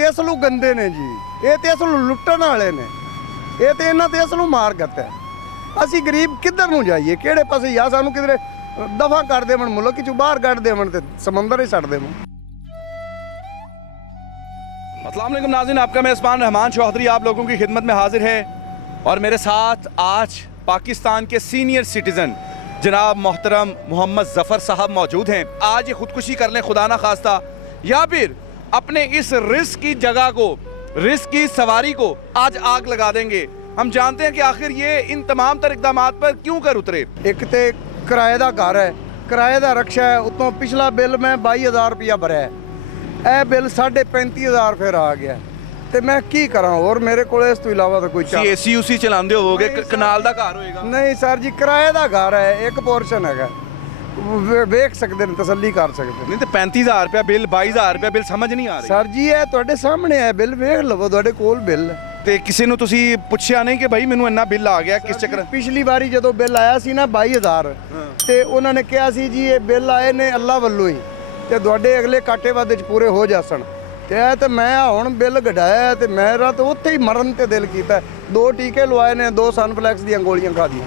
ਤੇ ਅਸਲੂ ਗੰਦੇ ਨੇ ਜੀ, ਇਹ ਤੇ ਅਸਲੂ ਲੁੱਟਣ ਵਾਲੇ ਨੇ, ਇਹ ਤੇ ਇਹਨਾਂ ਤੇ ਅਸਲੂ ਮਾਰ ਕਰਤਾ। ਅਸੀਂ ਗਰੀਬ ਕਿੱਧਰ ਨੂੰ ਜਾਈਏ, ਕਿਹੜੇ ਪਾਸੇ ਜਾਂ ਸਾਨੂੰ ਕਿਧਰੇ दफा कर देवन, मुल्क चो बाहर कट देवन, ते समंदर ही छड़ देवन। अस्सलाम वालेकुम नाज़रीन, आपका मेज़बान रहमान चौधरी आप लोगों की खिदमत में हाजिर है और मेरे साथ आज पाकिस्तान के सीनियर सिटीज़न जनाब मोहतरम मोहम्मद ज़फ़र साहब मौजूद हैं। आज ये खुदकुशी कर लें खुदा ना खास्ता, या फिर अपने इस रिस्क की जगह को, रिस्क की सवारी को आज आग लगा देंगे। हम जानते हैं कि आखिर ये इन तमाम तर इक़दामात पर क्यों कर उतरे। एक तो किराए का घर है, किराए का रक्शा है, उतों पिछला बिल मैं 22,000 रुपया भरिया, यह बिल 35,500 फिर आ गया, तो मैं की करा और मेरे को इस तो इलावा तो कोई AC उसी चलाते होवोगे, कनाल का घर होएगा? नहीं सर जी, किराए का घर है, एक पोर्शन है, वेख सकते हैं, तसल्ली कर सकते। नहीं तो 35,000 रुपया बिल, 22,000 रुपया बिल समझ नहीं आ रही सर जी। ये तुहाडे सामने है बिल, वेख लवो, तुहाडे कोल बिल। ਤੇ ਕਿਸੇ ਨੂੰ ਤੁਸੀਂ ਪੁੱਛਿਆ ਨਹੀਂ ਕਿ ਭਾਈ ਮੈਨੂੰ ਇੰਨਾ ਬਿੱਲ ਆ ਗਿਆ, ਕਿਸ ਚੱਕਰ? ਪਿਛਲੀ ਵਾਰੀ ਜਦੋਂ ਬਿੱਲ ਆਇਆ ਸੀ ਨਾ 22,000, ਤੇ ਉਹਨਾਂ ਨੇ ਕਿਹਾ ਸੀ ਜੀ ਇਹ ਬਿੱਲ ਆਏ ਨੇ ਅੱਲਾ ਵੱਲੋਂ ਹੀ, ਤੇ ਤੁਹਾਡੇ ਅਗਲੇ ਕਾਟੇ ਵਾਦੇ ਚ ਪੂਰੇ ਹੋ ਜਾਸਣ। ਤੇ ਇਹ ਤੇ ਮੈਂ ਹੁਣ ਬਿੱਲ ਘਟਾਇਆ, ਤੇ ਮੇਰਾ ਤਾਂ ਉੱਥੇ ਹੀ ਮਰਨ ਤੇ ਦਿਲ ਕੀਤਾ। 2 ਟੀਕੇ ਲਵਾਏ ਨੇ, 2 ਸਨਫਲੈਕਸ ਦੀਆਂ ਗੋਲੀਆਂ ਖਾਧੀਆਂ।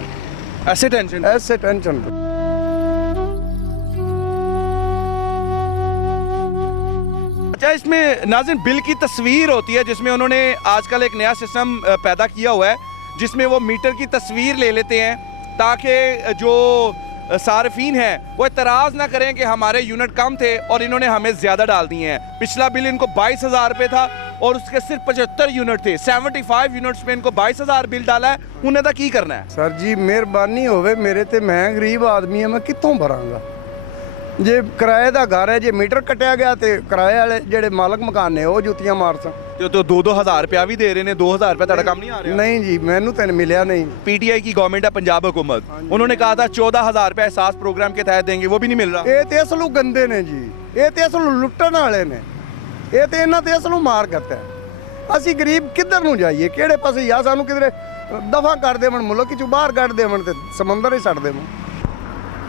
ਐਸੇ ਟੈਨਸ਼ਨ अच्छा, इसमें नाज़रीन बिल की तस्वीर होती है, जिसमें उन्होंने आजकल एक नया सिस्टम पैदा किया हुआ है, जिसमें वो मीटर की तस्वीर ले लेते हैं ताकि जो सार्फिन हैं वो एतराज़ ना करें कि हमारे यूनिट कम थे और इन्होंने हमें ज़्यादा डाल दिए हैं। पिछला बिल इनको 22,000 रुपये था और उसके सिर्फ 75 यूनिट थे, 75 यूनिट्स में इनको 22,000 बिल डाला है। उन्हें तो की करना है? सर जी मेहरबानी होवे मेरे ते, मैं गरीब आदमी है, मैं कितों भरांगा? जे किराए का घर है, जे मीटर कटिया गया तो किराए वाले जेडे मालक मकान ने वो जुतियां मार सन। तो 2,000 रुपया भी दे रहे हैं, 2,000 रुपया ਤੁਹਾਡਾ ਕੰਮ नहीं आ रहा? नहीं जी, मैनू तो मिलिया नहीं। PTI की गवर्नमेंट है पंजाब हुकूमत, उन्होंने कहा था 14,000 रुपया एहसास प्रोग्राम के तहत देंगे, वो भी नहीं मिल रहा। ये तो असलू गंदे ने जी, ये तो असलू लुट्टण वाले ने, ये तो इन्हां ते असलू मार करता है। असी गरीब किधर नूं जाइए, किहड़े पासे या सानू किधरे दफा कर देवन, मुल्क चो बाहर कट देवन, ते समंदर ही छड़ देवन।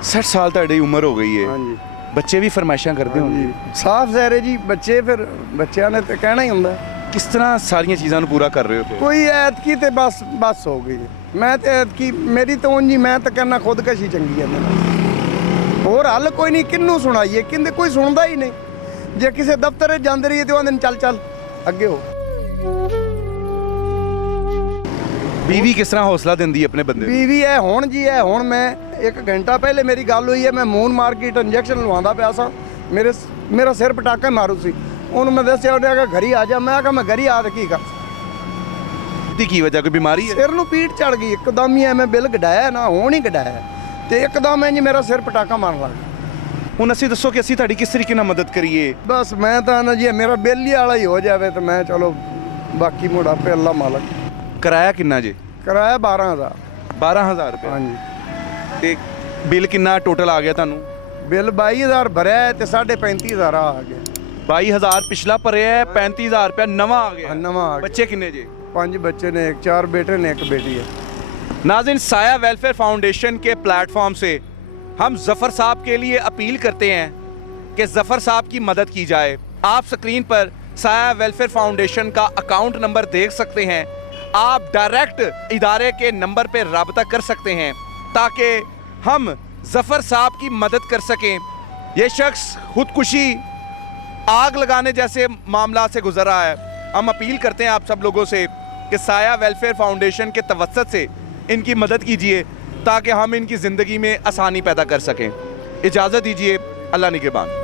60 साल ਤੁਹਾਡੀ उम्र हो गई है। हाँ जी। ਬੱਚੇ ਵੀ ਫਰਮਾਇਸ਼ਾਂ ਕਰਦੇ ਹੋਣਗੇ? ਸਾਫ ਜ਼ਾਹਿਰ ਜੀ, ਬੱਚੇ ਫਿਰ ਬੱਚਿਆਂ ਨੇ ਤੇ ਕਹਿਣਾ ਹੀ ਹੁੰਦਾ। ਕਿਸ ਤਰ੍ਹਾਂ ਸਾਰੀਆਂ ਚੀਜ਼ਾਂ ਨੂੰ ਪੂਰਾ ਕਰ ਰਹੇ ਹੋ? ਕੋਈ ਐਤਕੀ ਤੇ ਬਸ ਹੋ ਗਈ। ਮੈਂ ਤੇ ਐਤਕੀ ਮੇਰੀ ਤਾਂ ਉਂਝ ਹੀ, ਮੈਂ ਤਾਂ ਕਹਿੰਦਾ ਖੁਦਕਸ਼ੀ ਚੰਗੀ ਹੈ ਮੈਨੂੰ, ਹੋਰ ਹੱਲ ਕੋਈ ਨਹੀਂ। ਕਿਹਨੂੰ ਸੁਣਾਈਏ, ਕਿੰਦੇ ਕੋਈ ਸੁਣਦਾ ਹੀ ਨਹੀਂ। ਜੇ ਕਿਸੇ ਦਫ਼ਤਰ ਜਾਂਦੇ ਰਹੀਏ ਤੇ ਉਹ ਦਿਨ ਚੱਲ ਅੱਗੇ ਹੋ। बीवी किस तरह हौसला देंदी है अपने बंदे? बीवी है हुण जी, है हुण मैं 1 घंटा पहले मेरी गल हुई है, मैं मून मार्केट इंजैक्शन लवांदा पिया सा, मेरा सिर पटाके मारू सी, उन्होंने मैं दस्सिया, उन्हें आखिया घरी आ जा, मैं आखिया मैं घरी आ तो की कर। की वजह कोई बीमारी है? सिर नूं पीड़ चढ़ गई एकदम ही, मैं बिल कढाया ना हुण ही कढाया, तो एकदम इंज मेरा सिर पटाका मारन लग गया। हुण असीं दस्सो कि असीं तुहाडी किस तरीके नाल मदद करिए? बस मैं तो ना जी मेरा बिल ही वाला ही हो जाए तो मैं चलो, बाकी मुड़ आपे अल्लाह मालक। किराया किन्ना जी? किराया 12,000। 12,000 रुपये? हाँ जी। ते बिल किन्ना टोटल आ गया तुहानू? बिल 22,000 भरिया है, तो 35,500 आ गया। 22,000 पिछला भरिया है, 35,000 रुपया नवा आ गया। नवा आ गया। बच्चे किन्ने जी? 5 बच्चे ने, 4 बेटे ने, 1 बेटी है। नाज़रीन, साया वेलफेयर फाउंडेशन के प्लेटफॉर्म से हम ज़फ़र साहब के लिए अपील करते हैं कि ज़फ़र साहब की मदद की जाए। आप स्क्रीन पर साया वेलफेयर फाउंडेशन का अकाउंट नंबर देख सकते हैं, आप डायरेक्ट इदारे के नंबर पर रब्ता कर सकते हैं ताकि हम ज़फ़र साहब की मदद कर सकें। ये शख्स खुदकुशी, आग लगाने जैसे मामला से गुजर रहा है। हम अपील करते हैं आप सब लोगों से कि साया वेलफेयर फाउंडेशन के तवस्सुत से इनकी मदद कीजिए ताकि हम इनकी ज़िंदगी में आसानी पैदा कर सकें। इजाज़त दीजिए, अल्लाह निगहबान।